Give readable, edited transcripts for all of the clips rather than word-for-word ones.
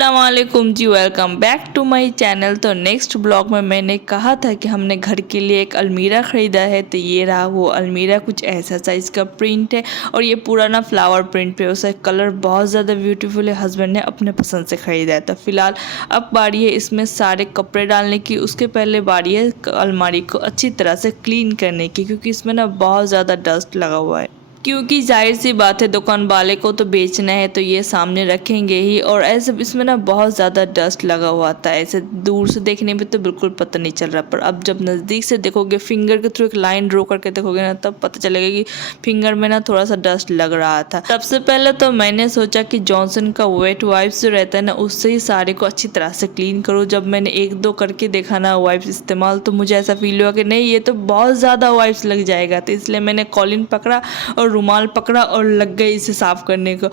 अस्सलाम वालेकुम जी, welcome back to my channel. तो नेक्स्ट ब्लॉग में मैंने कहा था कि हमने घर के लिए एक अलमीरा ख़रीदा है। तो ये रहा वो अलमीरा, कुछ ऐसा साइज़ का प्रिंट है और ये पूरा ना फ्लावर प्रिंट पे, उसका कलर बहुत ज़्यादा ब्यूटीफुल है। हस्बैंड ने अपने पसंद से ख़रीदा है। तो फिलहाल अब बारी है इसमें सारे कपड़े डालने की। उसके पहले बारी है अलमारी को अच्छी तरह से क्लीन करने की, क्योंकि इसमें ना बहुत ज़्यादा डस्ट लगा हुआ है। क्योंकि जाहिर सी बात है, दुकान वाले को तो बेचना है तो ये सामने रखेंगे ही। और ऐसे इसमें ना बहुत ज़्यादा डस्ट लगा हुआ था। ऐसे दूर से देखने में तो बिल्कुल पता नहीं चल रहा, पर अब जब नज़दीक से देखोगे, फिंगर के थ्रू एक लाइन ड्रॉ करके देखोगे ना, तब पता चलेगा कि फिंगर में ना थोड़ा सा डस्ट लग रहा था। सबसे पहले तो मैंने सोचा कि जॉनसन का वेट वाइप्स जो रहता है ना, उससे ही सारे को अच्छी तरह से क्लीन करूँ। जब मैंने एक दो करके देखा ना वाइप्स इस्तेमाल, तो मुझे ऐसा फील हुआ कि नहीं, ये तो बहुत ज़्यादा वाइप्स लग जाएगा। तो इसलिए मैंने कॉलिन पकड़ा और रुमाल पकड़ा और लग गई इसे साफ़ करने को।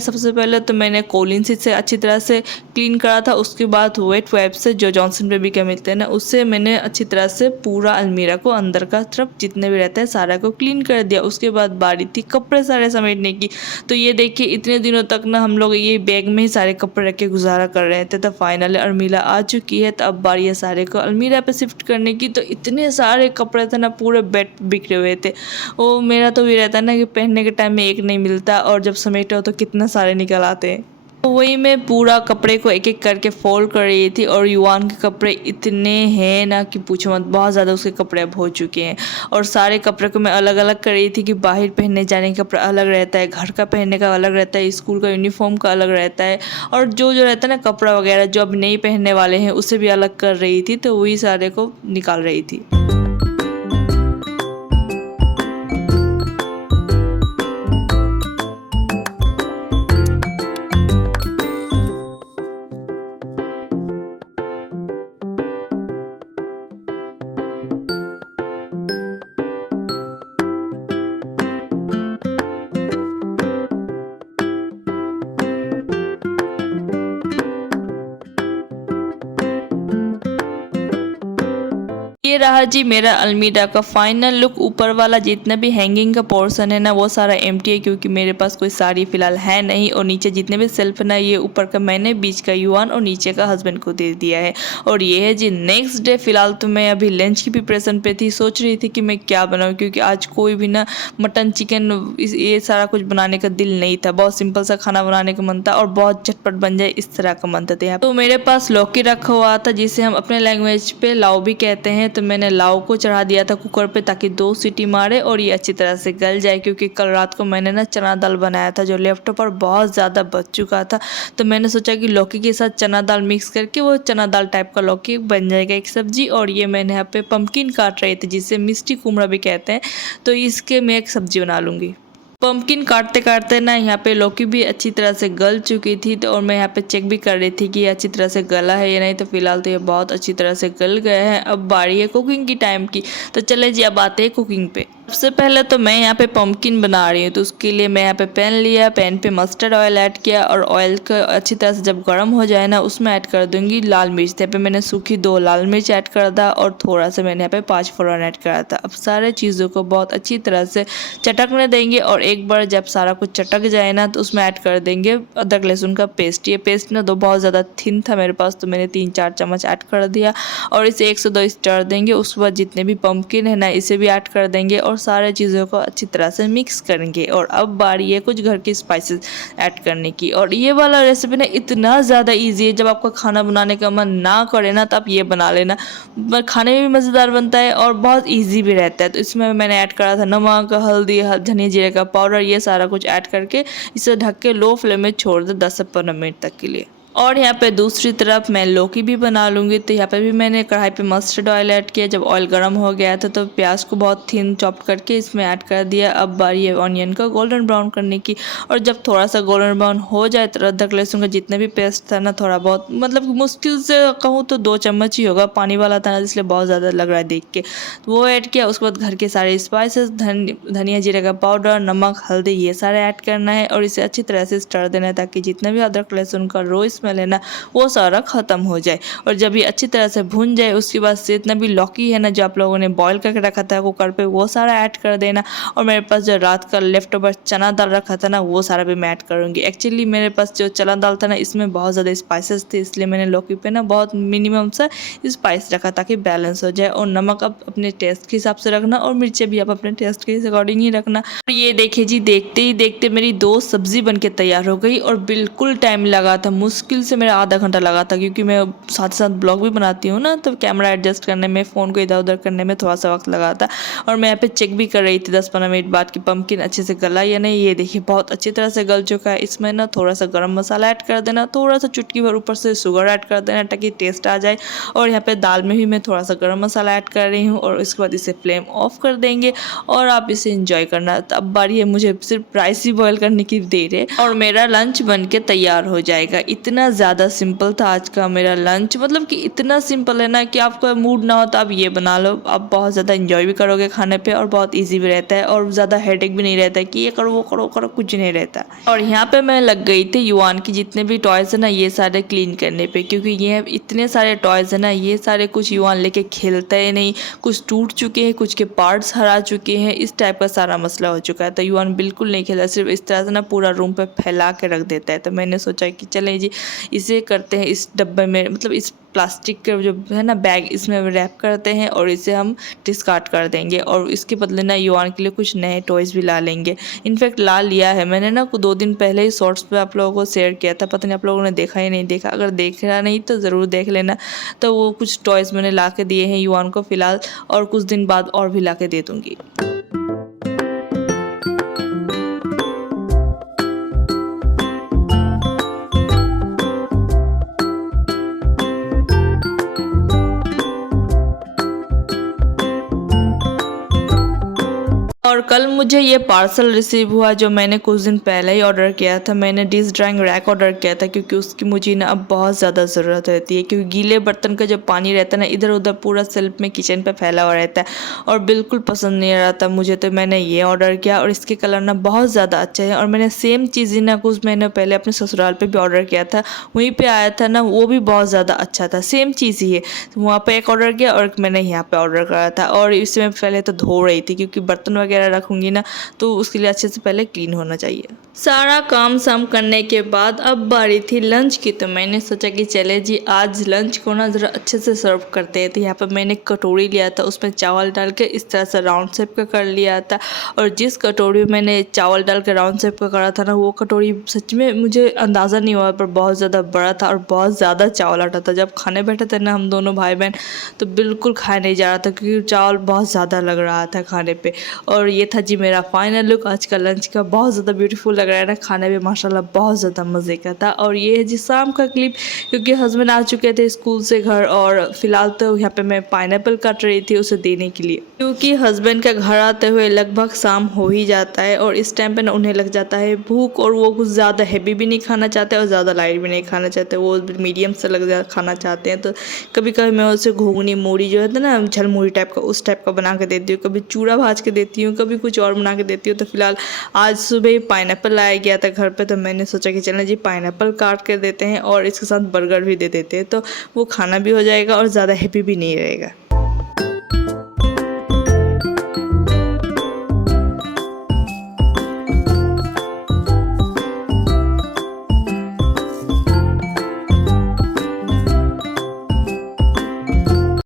सबसे पहले तो मैंने कॉलिन से इसे अच्छी तरह से क्लीन करा था। उसके बाद वेट वाइप से, जो जॉनसन बेबी के मिलते हैं ना, उससे मैंने अच्छी तरह से पूरा अलमीरा को अंदर का तरफ जितने भी रहता है सारा को क्लीन कर दिया। उसके बाद बारी थी कपड़े सारे समेटने की। तो ये देखिए, इतने दिनों तक ना हम लोग ये बैग में ही सारे कपड़े रख के गुजारा कर रहे थे। तो फाइनली अलमीरा आ चुकी है। तो अब बारी है सारे को अलमीरा पे शिफ्ट करने की। तो इतने सारे कपड़े थे ना, पूरे बेड बिखरे हुए थे। वो मेरा तो ये रहता है ना कि पहनने के टाइम में एक नहीं मिलता, और जब समेटो तो कितना सारे निकल आते हैं। तो वही मैं पूरा कपड़े को एक एक करके फोल्ड कर रही थी। और युवान के कपड़े इतने हैं ना कि पूछो मत, बहुत ज़्यादा उसके कपड़े अब हो चुके हैं। और सारे कपड़े को मैं अलग अलग कर रही थी कि बाहर पहनने जाने का कपड़ा अलग रहता है, घर का पहनने का अलग रहता है, स्कूल का यूनिफॉर्म का अलग रहता है, और जो जो रहता है ना कपड़ा वगैरह जो अब नहीं पहनने वाले हैं, उसे भी अलग कर रही थी। तो वही सारे को निकाल रही थी। ये रहा जी मेरा अलमीरा का फाइनल लुक। ऊपर वाला जितना भी हैंगिंग का पोर्शन है ना, वो सारा एम्प्टी है, क्योंकि मेरे पास कोई साड़ी फिलहाल है नहीं। और नीचे जितने भी सेल्फ ना, ये ऊपर का मैंने, बीच का युवान और नीचे का हस्बैंड को दे दिया है। और ये है जी नेक्स्ट डे। फिलहाल तो मैं अभी लंच की प्रिपरेशन पे थी, सोच रही थी कि मैं क्या बनाऊँ, क्योंकि आज कोई भी ना मटन चिकन ये सारा कुछ बनाने का दिल नहीं था। बहुत सिंपल सा खाना बनाने का मन था और बहुत झटपट बन जाए इस तरह का मन था। तो मेरे पास लौकी रखा हुआ था, जिसे हम अपने लैंग्वेज पे लाव भी कहते हैं। तो मैंने लाव को चढ़ा दिया था कुकर पे, ताकि 2 सीटी मारे और ये अच्छी तरह से गल जाए। क्योंकि कल रात को मैंने ना चना दाल बनाया था, जो लेफ्ट ओवर बहुत ज़्यादा बच चुका था। तो मैंने सोचा कि लौकी के साथ चना दाल मिक्स करके वो चना दाल टाइप का लौकी बन जाएगा एक सब्जी। और ये मैंने यहाँ पे पम्पकिन काट रही थी, जिसे मिष्टी कुमड़ा भी कहते हैं। तो इसके मैं एक सब्जी बना लूँगी। पम्पकिन काटते काटते ना यहाँ पे लौकी भी अच्छी तरह से गल चुकी थी। तो और मैं यहाँ पे चेक भी कर रही थी कि ये अच्छी तरह से गला है या नहीं। तो फिलहाल तो ये बहुत अच्छी तरह से गल गया है। अब बारी है कुकिंग की टाइम की। तो चले जी, अब आते हैं कुकिंग पे। सबसे पहले तो मैं यहाँ पे पम्पकिन बना रही हूँ। तो उसके लिए मैं यहाँ पे पैन लिया, पैन पे मस्टर्ड ऑयल ऐड किया, और ऑयल का अच्छी तरह से जब गर्म हो जाए ना, उसमें ऐड कर दूंगी लाल मिर्च। यहाँ पे मैंने सूखी 2 लाल मिर्च ऐड कर दा, और थोड़ा सा मैंने यहाँ पे 5 फ़ौरन ऐड करा था। अब सारे चीज़ों को बहुत अच्छी तरह से चटकने देंगे। और एक बार जब सारा कुछ चटक जाए ना, तो उसमें ऐड कर देंगे अदरक लहसुन का पेस्ट। ये पेस्ट ना दो बहुत ज़्यादा थिन था मेरे पास, तो मैंने 3-4 चम्मच ऐड कर दिया। और इसे 1 से 2 स्टर देंगे। उसके बाद जितने भी पम्पकिन है ना, इसे भी ऐड कर देंगे और सारे चीज़ों को अच्छी तरह से मिक्स करेंगे। और अब बारी है कुछ घर के स्पाइसेस ऐड करने की। और ये वाला रेसिपी ना इतना ज़्यादा इजी है, जब आपका खाना बनाने का मन ना करे ना, तो आप ये बना लेना। खाने में भी मज़ेदार बनता है और बहुत ईजी भी रहता है। तो इसमें मैंने ऐड करा था नमक, हल्दी, धनिया जीरे का पाउडर, ये सारा कुछ ऐड करके इसे ढक के लो फ्लेम में छोड़ दो 10 से 15 मिनट तक के लिए। और यहाँ पे दूसरी तरफ मैं लौकी भी बना लूँगी। तो यहाँ पे भी मैंने कढ़ाई पे मस्टर्ड ऑयल ऐड किया। जब ऑयल गर्म हो गया था, तो प्याज को बहुत थिन चॉप करके इसमें ऐड कर दिया। अब बारी है ऑनियन का गोल्डन ब्राउन करने की। और जब थोड़ा सा गोल्डन ब्राउन हो जाए, तो अदरक लहसुन का जितने भी पेस्ट था ना, थोड़ा बहुत, मतलब मुश्किल से कहूँ तो 2 चम्मच ही होगा, पानी वाला था ना, इसलिए बहुत ज़्यादा लग रहा है देख के। तो वो ऐड किया। उसके बाद घर के सारे स्पाइसेस, धनिया जीरे का पाउडर, नमक, हल्दी, ये सारे ऐड करना है। और इसे अच्छी तरह से स्टर देना है, ताकि जितना भी अदरक लहसुन का रो स्मेल है ना वो सारा ख़त्म हो जाए। और जब ये अच्छी तरह से भून जाए उसके बाद जितना भी लौकी है ना जो आप लोगों ने बॉईल करके रखा था कुकर पे वो सारा ऐड कर देना। और मेरे पास जो रात का लेफ्ट ओवर चना दाल रखा था ना वो सारा भी मैं ऐड करूँगी। एक्चुअली मेरे पास जो चना दाल था ना इसमें बहुत ज़्यादा स्पाइसेस थे, इसलिए मैंने लौकी पे ना बहुत मिनिमम सा स्पाइस रखा ताकि बैलेंस हो जाए। और नमक आप अपने टेस्ट के हिसाब से रखना और मिर्चें भी आप अपने टेस्ट के अकॉर्डिंग ही रखना। और ये देखिए जी, देखते ही देखते मेरी 2 सब्जी बन के तैयार हो गई और बिल्कुल टाइम लगा था, मुश्किल से मेरा आधा घंटा लगा था, क्योंकि मैं साथ साथ ब्लॉग भी बनाती हूँ ना, तो कैमरा एडजस्ट करने में, फ़ोन को इधर उधर करने में थोड़ा सा वक्त लगा था। और मैं यहाँ पे चेक भी कर रही थी 10-15 मिनट बाद कि पम्पकिन अच्छे से गला या नहीं। ये देखिए बहुत अच्छी तरह से गल चुका है। इसमें ना थोड़ा सा गरम मसाला ऐड कर देना, थोड़ा सा चुटकी भर ऊपर से शुगर ऐड कर देना ताकि टेस्ट आ जाए। और यहाँ पे दाल में भी मैं थोड़ा सा गरम मसाला ऐड कर रही हूँ और उसके बाद इसे फ्लेम ऑफ कर देंगे और आप इसे इंजॉय करना। तो अब बारी है मुझे सिर्फ राइस ही बॉयल करने की देर है और मेरा लंच बन के तैयार हो जाएगा। इतना ज़्यादा सिंपल था आज का मेरा लंच, मतलब कि इतना सिंपल है ना कि आपका मूड ना हो तो आप ये बना लो, आप बहुत ज़्यादा इंजॉय भी करोगे खाने पे और बहुत ईजी भी रहता है और ज़्यादा हेडेक भी नहीं रहता है कि ये करो वो करो करो, कुछ नहीं रहता। और यहाँ पे मैं लग गई थी युवान की जितने भी टॉयज़ है ना ये सारे क्लीन करने पे, क्योंकि ये इतने सारे टॉयज़ है ना ये सारे कुछ युवान लेके खेलता ही नहीं, कुछ टूट चुके हैं, कुछ के पार्ट्स हरा चुके हैं, इस टाइप का सारा मसला हो चुका है। तो युवान बिल्कुल नहीं खेला, सिर्फ इस तरह से ना पूरा रूम पे फैला के रख देता है। तो मैंने सोचा कि चलें जी इसे करते हैं इस डब्बे में, मतलब इस प्लास्टिक के जो है ना बैग, इसमें रैप करते हैं और इसे हम डिस्कार्ड कर देंगे और इसके बदले ना युवान के लिए कुछ नए टॉयज़ भी ला लेंगे। इनफैक्ट ला लिया है मैंने ना 2 दिन पहले ही शॉर्ट्स पे आप लोगों को शेयर किया था, पता नहीं आप लोगों ने देखा ही नहीं देखा, अगर देखा नहीं तो ज़रूर देख लेना। तो वो कुछ टॉयज़ मैंने ला के दिए हैं युवान को फ़िलहाल और कुछ दिन बाद और भी ला के दे दूँगी। और कल मुझे ये पार्सल रिसीव हुआ जो मैंने कुछ दिन पहले ही ऑर्डर किया था। मैंने डिश ड्राइंग रैक ऑर्डर किया था क्योंकि उसकी मुझे ना अब बहुत ज़्यादा ज़रूरत रहती है, क्योंकि गीले बर्तन का जो पानी रहता है ना इधर उधर पूरा सेल्फ में किचन पे फैला हुआ रहता है और बिल्कुल पसंद नहीं आ रहा था मुझे। तो मैंने ये ऑर्डर किया और इसके कलर ना बहुत ज़्यादा अच्छा है। और मैंने सेम चीज़ ही ना कुछ महीने पहले अपने ससुराल पर भी ऑर्डर किया था, वहीं पर आया था ना, वो भी बहुत ज़्यादा अच्छा था, सेम चीज़ ही है। तो वहाँ पर एक ऑर्डर किया और मैंने यहाँ पर ऑर्डर करा था। और इसमें पहले तो धो रही थी क्योंकि बर्तन वगैरह रखूँगी ना तो उसके लिए अच्छे से पहले क्लीन होना चाहिए। सारा काम शाम करने के बाद अब बारी थी लंच की, तो मैंने सोचा कि चले जी आज लंच को ना ज़रा अच्छे से सर्व करते हैं। तो यहाँ पर मैंने कटोरी लिया था, उसमें चावल डाल के इस तरह से राउंड शेप का कर लिया था। और जिस कटोरी में मैंने चावल डाल के राउंड शेप का करा था ना वो कटोरी सच में मुझे अंदाज़ा नहीं हुआ पर बहुत ज़्यादा बड़ा था और बहुत ज़्यादा चावल आटा था। जब खाने बैठे थे ना हम दोनों भाई बहन तो बिल्कुल खाया नहीं जा रहा था क्योंकि चावल बहुत ज़्यादा लग रहा था खाने पे। और ये था जी मेरा फाइनल लुक आज का लंच का, बहुत ज़्यादा ब्यूटीफुल लग रहा है ना, खाने में माशाल्लाह बहुत ज़्यादा मज़े का था। और ये है जी शाम का क्लिप, क्योंकि हस्बैंड आ चुके थे स्कूल से घर और फिलहाल तो यहाँ पे मैं पाइनएप्पल काट रही थी उसे देने के लिए, क्योंकि हस्बैंड का घर आते हुए लगभग शाम हो ही जाता है और इस टाइम पे ना उन्हें लग जाता है भूख और वो कुछ ज़्यादा हैवी भी नहीं खाना चाहते और ज़्यादा लाइट भी नहीं खाना चाहते, वो मीडियम से खाना चाहते हैं। तो कभी कभी मैं उसे घुगनी मूढ़ी जो है ना झलमुढ़ी टाइप का उस टाइप का बना के देती हूँ, कभी चूड़ा भाज के देती हूँ, कभी कुछ और बना के देती हूँ। तो फिलहाल आज सुबह ही पाइनएप्पल लाया गया था घर पे, तो मैंने सोचा कि चलें जी पाइनएप्पल काट कर देते हैं और इसके साथ बर्गर भी दे देते हैं, तो वो खाना भी हो जाएगा और ज़्यादा हैवी भी नहीं रहेगा।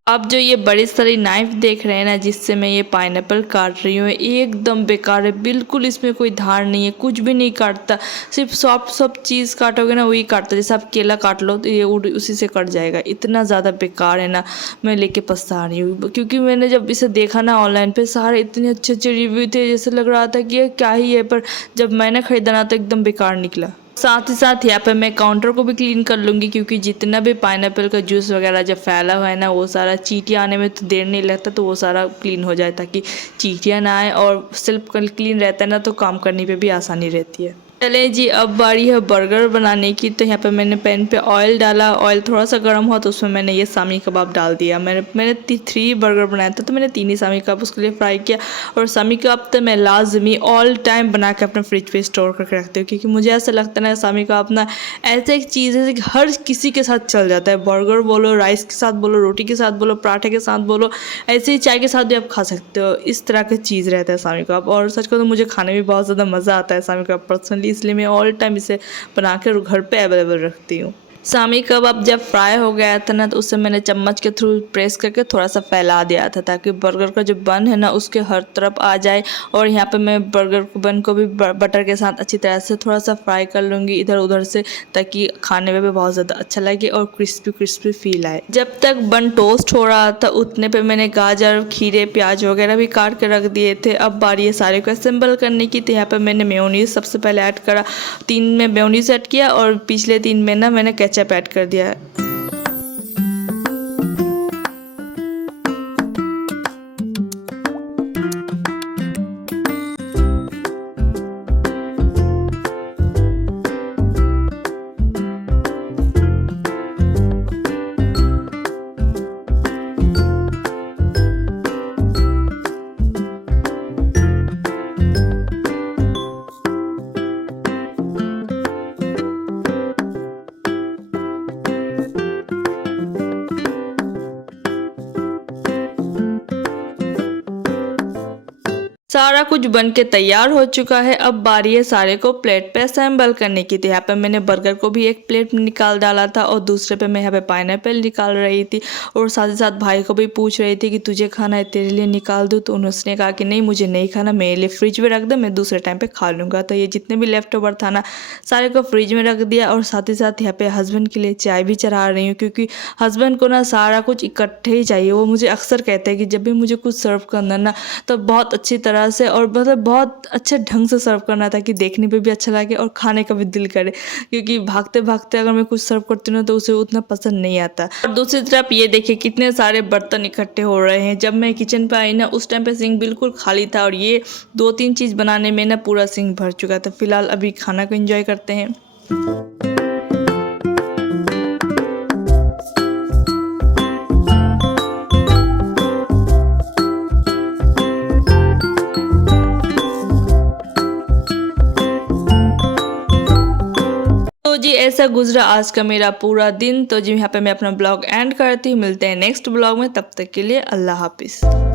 आप जो ये बड़ी सारी नाइफ़ देख रहे हैं ना जिससे मैं ये पाइनएप्पल काट रही हूँ एकदम बेकार है, बिल्कुल इसमें कोई धार नहीं है, कुछ भी नहीं काटता, सिर्फ सॉफ्ट सॉफ्ट चीज़ काटोगे ना वही काटता। जैसे आप केला काट लो तो ये उसी से कट जाएगा, इतना ज़्यादा बेकार है ना, मैं लेके पछता रही हूँ। क्योंकि मैंने जब इसे देखा ना ऑनलाइन पे सारे इतने अच्छे अच्छे रिव्यू थे, जैसे लग रहा था कि ये क्या ही है, पर जब मैंने ख़रीदा ना तो एकदम बेकार निकला। साथ ही साथ यहाँ पे मैं काउंटर को भी क्लीन कर लूँगी, क्योंकि जितना भी पाइनएप्पल का जूस वगैरह जब फैला हुआ है ना वो सारा चींटियाँ आने में तो देर नहीं लगता, तो वो सारा क्लीन हो जाए ताकि चींटियाँ ना आए और सेल्फ क्लीन रहता है ना तो काम करने पे भी आसानी रहती है। चले जी, अब बारी है बर्गर बनाने की। तो यहाँ पे मैंने पैन पे ऑयल डाला, ऑयल थोड़ा सा गर्म हुआ तो उसमें मैंने ये शामी कबाब डाल दिया। मैंने 3 बर्गर बनाया था, तो मैंने 3 ही शामी कबाब उसके लिए फ्राई किया। और शामी कबाब तो मैं लाजमी ऑल टाइम बना के अपने फ्रिज पे स्टोर करके रखती हूँ, क्योंकि मुझे ऐसा लगता है ना शामी कबाब ना ऐसा एक चीज़ है कि हर किसी के साथ चल जाता है। बर्गर बोलो, राइस के साथ बोलो, रोटी के साथ बोलो, पराठे के साथ बोलो, ऐसे ही चाय के साथ भी आप खा सकते हो। इस तरह की चीज़ रहता है शामी कबाब। और सच कहूँ तो मुझे खाने में बहुत ज़्यादा मज़ा आता है शामी कबाब पर्सनली, इसलिए मैं ऑल टाइम इसे बना कर घर पे अवेलेबल रखती हूँ। शामी कबाब जब फ्राई हो गया था ना, तो उसे मैंने चम्मच के थ्रू प्रेस करके थोड़ा सा फैला दिया था, ताकि बर्गर का जो बन है ना उसके हर तरफ आ जाए। और यहाँ पे मैं बर्गर को बन को भी बटर के साथ अच्छी तरह से थोड़ा सा फ्राई कर लूँगी इधर उधर से, ताकि खाने में भी बहुत ज़्यादा अच्छा लगे और क्रिस्पी क्रिस्पी फील आए। जब तक बन टोस्ट हो रहा था उतने पे मैंने गाजर, खीरे, प्याज वगैरह भी काट के रख दिए थे। अब बारी है सारे को असेंबल करने की। तो यहाँ पे मैंने मेयोनीज सबसे पहले ऐड करा, 3 में मेयोनीज ऐड किया और पिछले 3 में ना मैंने केचप ऐड कर दिया। सारा कुछ बन के तैयार हो चुका है। अब बारी है सारे को प्लेट पे असेंबल करने की। तो यहाँ पे मैंने बर्गर को भी एक प्लेट में निकाल डाला था और दूसरे पे मैं यहाँ पे पाइनएप्पल निकाल रही थी। और साथ ही साथ भाई को भी पूछ रही थी कि तुझे खाना है, तेरे लिए निकाल दूँ। तो उसने कहा कि नहीं मुझे नहीं खाना, मेरे लिए फ्रिज में रख दे, मैं दूसरे टाइम पर खा लूँगा। तो ये जितने भी लेफ्ट ओवर था ना सारे को फ्रिज में रख दिया। और साथ ही साथ यहाँ पे हस्बैंड के लिए चाय भी चढ़ा रही हूँ, क्योंकि हस्बैंड को ना सारा कुछ इकट्ठे ही चाहिए। वो मुझे अक्सर कहते हैं कि जब भी मुझे कुछ सर्व करना ना तो बहुत अच्छी तरह से और मतलब बहुत अच्छे ढंग से सर्व करना, ताकि देखने पे भी अच्छा लगे और खाने का भी दिल करे। क्योंकि भागते भागते अगर मैं कुछ सर्व करती हूँ तो उसे उतना पसंद नहीं आता। और दूसरी तरफ ये देखिए कितने सारे बर्तन इकट्ठे हो रहे हैं। जब मैं किचन पे आई ना उस टाइम पे सिंक बिल्कुल खाली था, और ये 2-3 चीज़ बनाने में ना पूरा सिंक भर चुका था। फिलहाल अभी खाना को एंजॉय करते हैं। तो जी ऐसा गुजरा आज का मेरा पूरा दिन। तो जी यहाँ पे मैं अपना ब्लॉग एंड करती हूँ। मिलते हैं नेक्स्ट ब्लॉग में, तब तक के लिए अल्लाह हाफिज़।